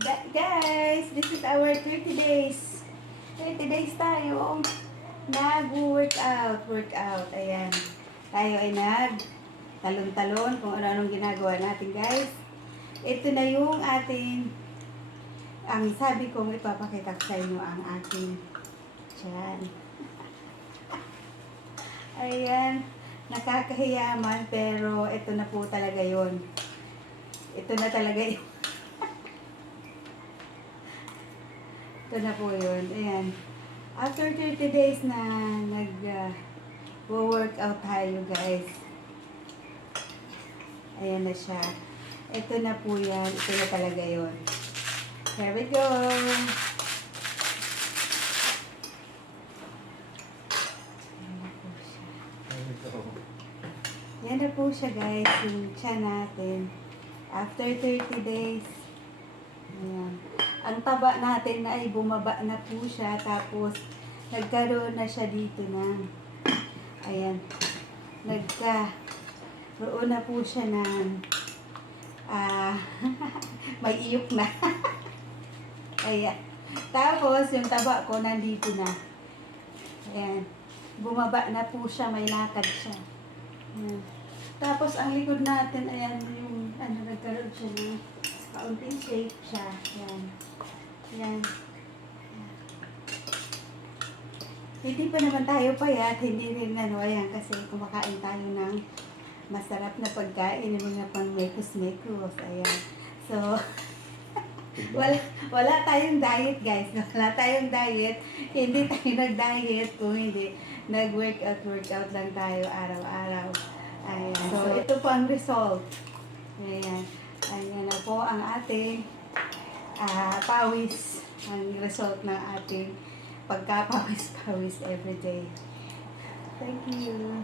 Guys, this is our 30 days. 30 days tayo workout. Ayan. Tayo ay talon-talon kung ano-anong ginagawa natin, guys. Ito na yung ating, ang sabi kong ipapakita ko sa inyo ang ating tiyan. Ayan. Nakakahiyaman, pero ito na po talaga yon. Ito na talaga yun. Ito na po yun. Ayan. After 30 days na workout tayo, guys. Ayan na siya. Ito na po yan. Ito na talaga yun. Here we go. Yan na po siya, guys, yung tiyan natin. After 30 days, ayan. Ang taba natin na ay bumaba na po siya, tapos nagkaroon na siya dito na, ayan, nagkaroon na po siya ng, may iyok na. Ayan. Tapos, yung taba ko nandito na. Ayan. Bumaba na po siya, may lakad siya. Ayan. Tapos, ang likod natin, ayan, yung, nagkaroon siya ng kaunting shape siya. Ayan. Ayan. Hindi pa naman tayo payat, hindi rin ayan, kasi kumakain tayo ng masarap na pagkain, yung mga pang mekos-mekos. Ayan. So, wala tayong diet, guys. Wala tayong diet. Hindi tayo nag-diet kung hindi nag-workout lang tayo araw-araw. Ayan. So, ito po ang result. Ayan. Ayan na po ang ating pawis. Ang result ng ating pagkapawis-pawis everyday. Thank you.